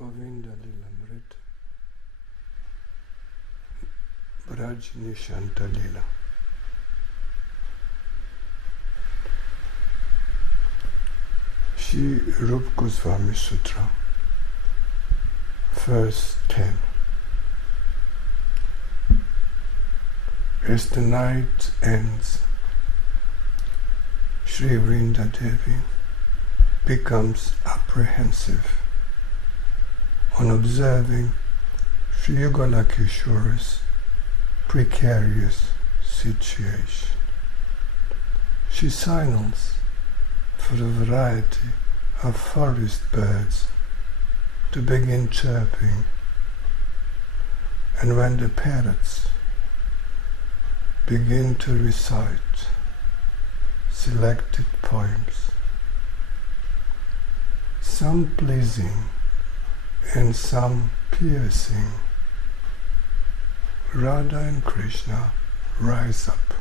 Govinda Līlāmṛta, Braj Niśaṅta līlā. Śrī Vṛnda Sutra, verse 10. As the night ends, Śrī Vṛnda Devi becomes apprehensive on observing Śrī Yugala Kiśora's precarious situation. She signals for a variety of forest birds to begin chirping, and when the parrots begin to recite selected poems, some pleasing and some piercing, Rādhā and Kṛṣṇa rise up.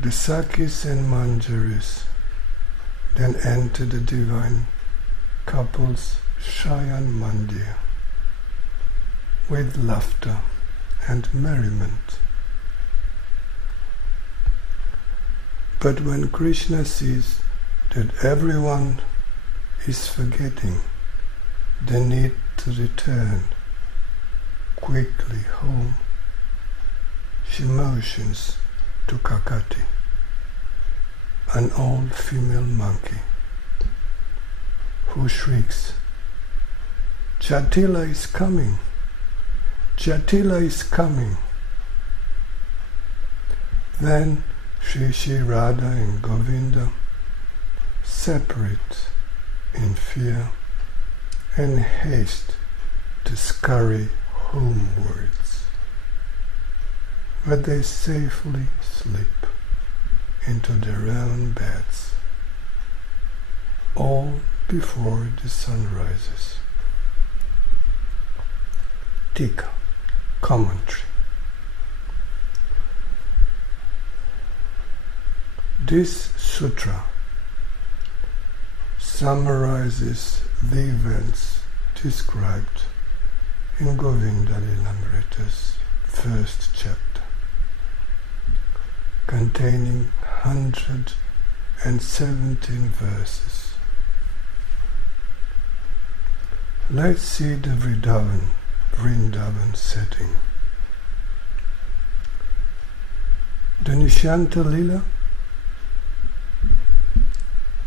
The sakhīs and mañjarīs then enter the divine couple's śayana mandira with laughter and merriment. But when Krishna sees that everyone is forgetting the need to return quickly home, she motions to Kakkhati, an old female monkey, who shrieks, "Jaṭila is coming! Jaṭila is coming!" Then Shri Rādhā and Govinda separate in fear and haste to scurry homewards, where they safely slip into their own beds, all before the sun rises. Ṭīkā, commentary. This sutra summarizes the events described in Govinda Līlāmṛta's first chapter, containing 117 verses. Let's see the Vrindavan setting. The Niśaṅta līlā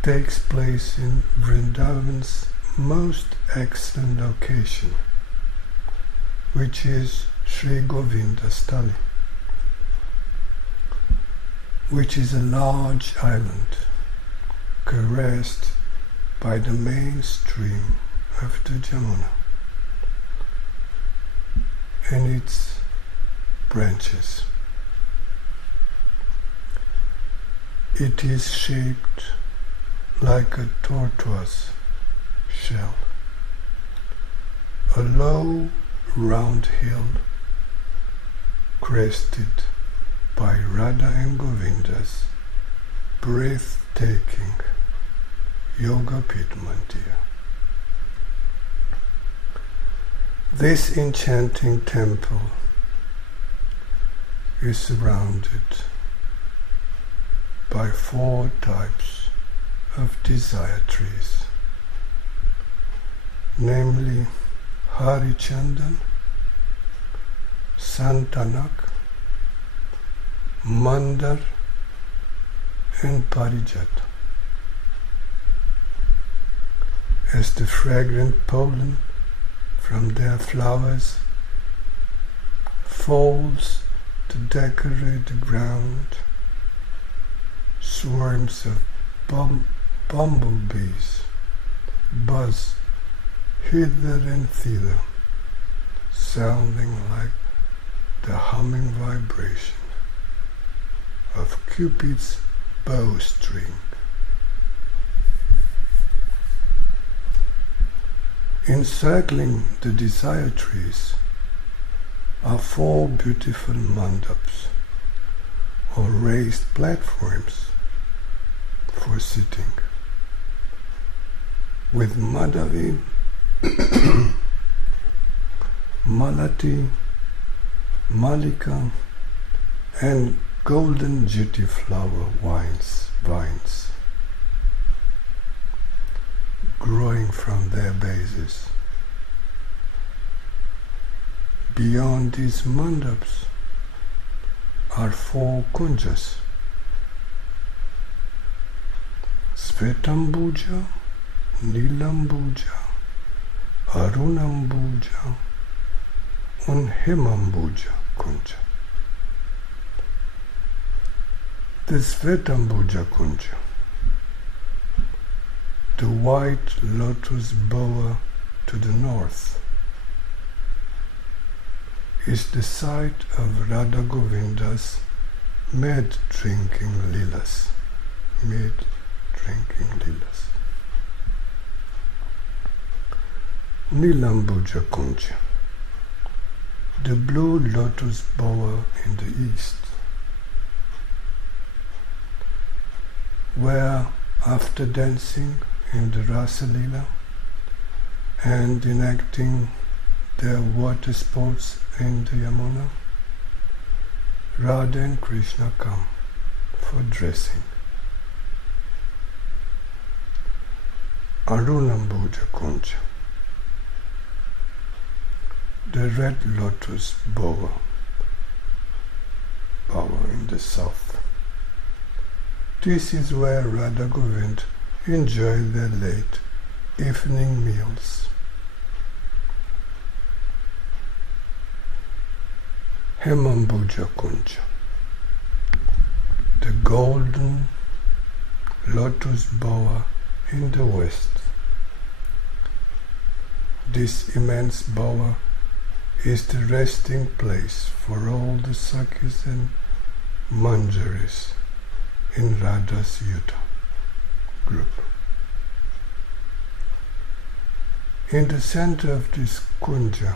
takes place in Vrindavan's most excellent location, which is Śrī Govinda's Thali, which is a large island caressed by the main stream of the Jamuna and its branches. It is shaped like a tortoise shell, a low round hill crested by Rādhā and Govinda's breathtaking yoga pit mandira. This enchanting temple is surrounded by 4 types of desire trees, namely Harichandan, Santanak, Mandar, and Parijata. As the fragrant pollen from their flowers falls to decorate the ground, swarms of bumblebees buzz hither and thither, sounding like the humming vibration of Cupid's bowstring. Encircling the desire trees are 4 beautiful mandaps, or raised platforms for sitting. with Madhavi, Malati, Malika, and golden duty flower vines growing from their bases. Beyond these mandaps are 4 kunjas: Svetambuja, Nilambuja, Arunambuja, and Hemambuja kunja. The Svetambuja kunja, the white lotus bower to the north, is the site of Radha Govinda's mid-drinking līlās. Nilambuja kunja, the blue lotus bower in the east, where after dancing in the Rasa-lila and enacting their water sports in the Yamuna, Rādhā and Kṛṣṇa come for dressing. Arunambuja kunja, the red lotus bower in the south. This is where Radha Govind enjoy their late evening meals. Hemambuja kunja, the golden lotus bower in the west. This immense bower is the resting place for all the sakhīs and mañjarīs in Radha's Yuta group. In the center of this kunja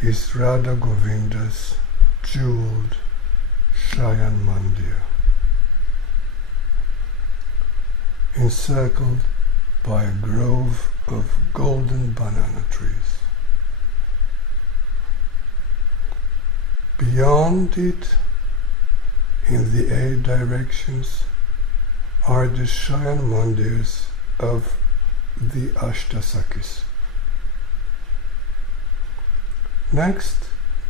is Radha Govinda's jeweled śayana mandira, encircled by a grove of golden banana trees. Beyond it, in the 8 directions, are the śayana mandirs of the sakhīs. Next,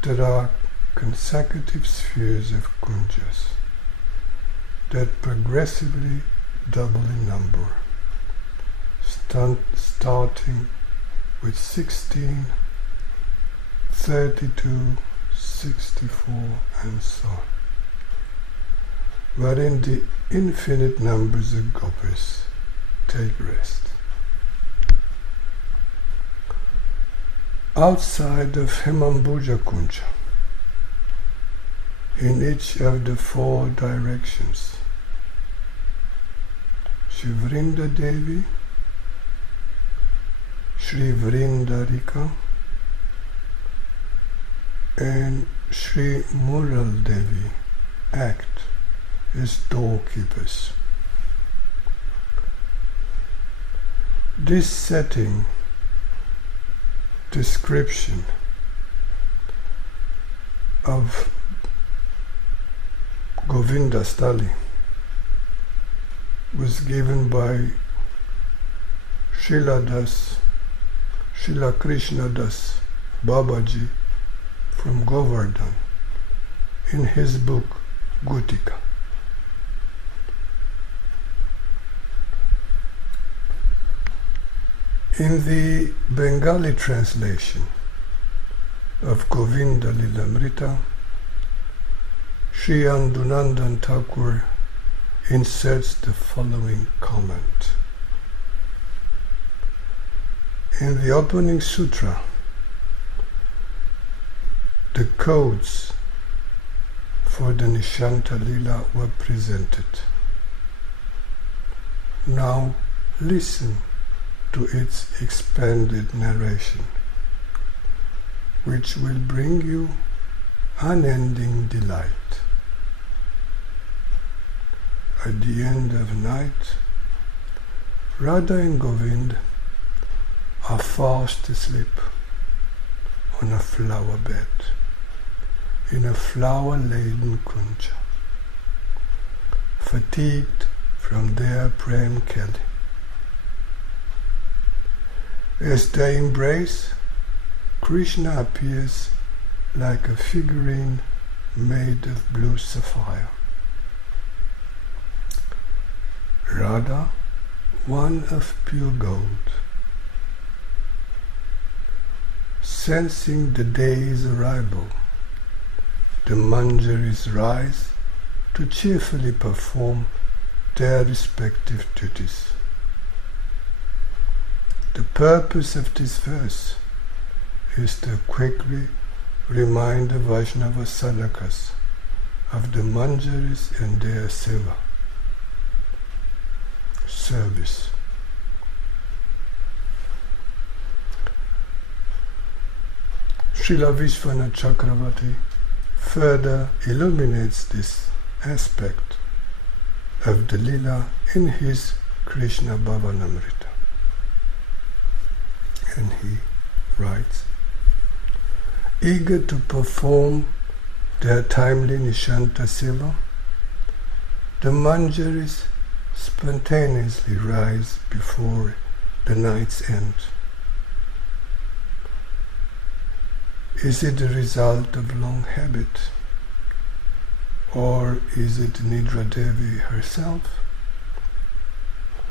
there are consecutive spheres of kunjas that progressively double in number, starting with 16, 32, 64, and so on, wherein the infinite numbers of gopis take rest. Outside of Hemambuja kunja, in each of the 4 directions, Śrī Vṛnda Devi, Śrī Vṛnda Devi, and Śrī Yugala Devi act as doorkeepers. This setting description of Govinda's Stali was given by Srila Krishna Das Babaji from Govardhan in his book Gutika. In the Bengali translation of Govinda Līlāmṛta, Sri Andunandan Thakur inserts the following comment. In the opening sutra, the codes for the Niśaṅta Līlā were presented. Now listen to its expanded narration, which will bring you unending delight. At the end of night, Radha and Govinda are fast asleep on a flower bed in a flower-laden kunja, fatigued from their prem kelly. As they embrace, Krishna appears like a figurine made of blue sapphire. Radha, one of pure gold. Sensing the day's arrival, the mañjarīs rise to cheerfully perform their respective duties. The purpose of this verse is to quickly remind the Vaishnava sadhakas of the mañjarīs and their seva, service. Srila Vishwanath Chakravarti further illuminates this aspect of the līlā in his Krishna Bhavanamrita. And he writes, eager to perform their timely Niśaṅta seva, the mañjarīs spontaneously rise before the night's end. Is it the result of long habit, or is it Nidra Devi herself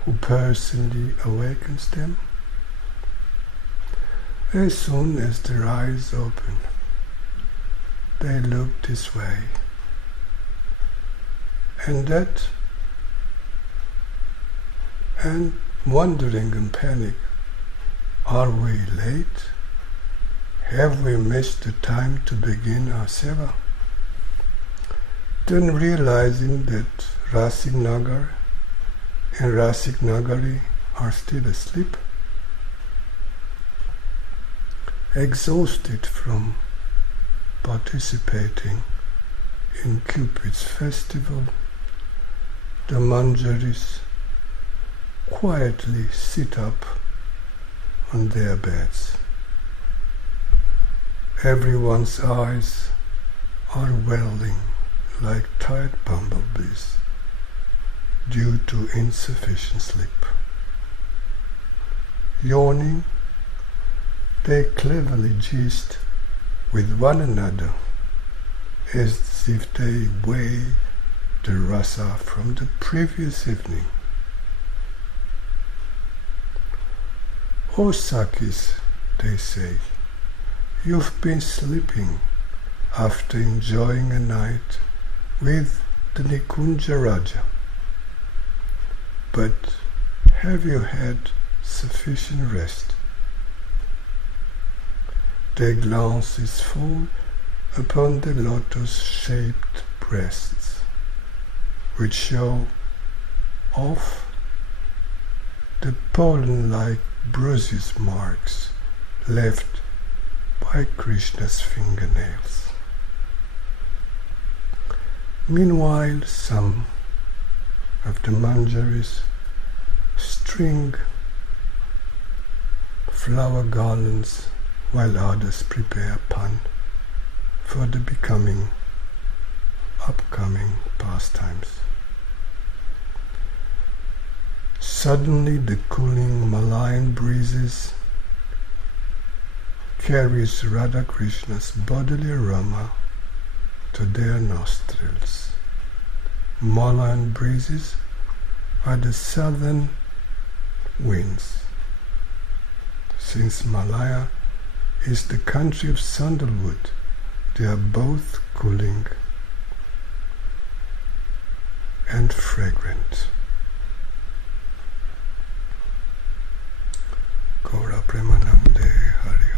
who personally awakens them? As soon as their eyes open, they look this way and that, and wondering in panic, are we late? Have we missed the time to begin our seva? Then realizing that Rasik Nagar and Rasik Nagari are still asleep, exhausted from participating in Cupid's festival, the mañjarīs quietly sit up on their beds. Everyone's eyes are welling like tired bumblebees due to insufficient sleep. Yawning, they cleverly gist with one another as if they weigh the rasa from the previous evening. "O sakhīs," they say, "you've been sleeping after enjoying a night with the Nikunja Raja. But have you had sufficient rest?" Their glances fall upon the lotus-shaped breasts, which show off the pollen-like bruises marks left by Krishna's fingernails. Meanwhile, some of the mañjarīs string flower garlands while others prepare pan for the upcoming pastimes. Suddenly the cooling Malayan breezes carries Radha Krishna's bodily aroma to their nostrils. Malayan breezes are the southern winds. Since Malaya is the country of sandalwood, they are both cooling and fragrant. Gaura Premanande Hari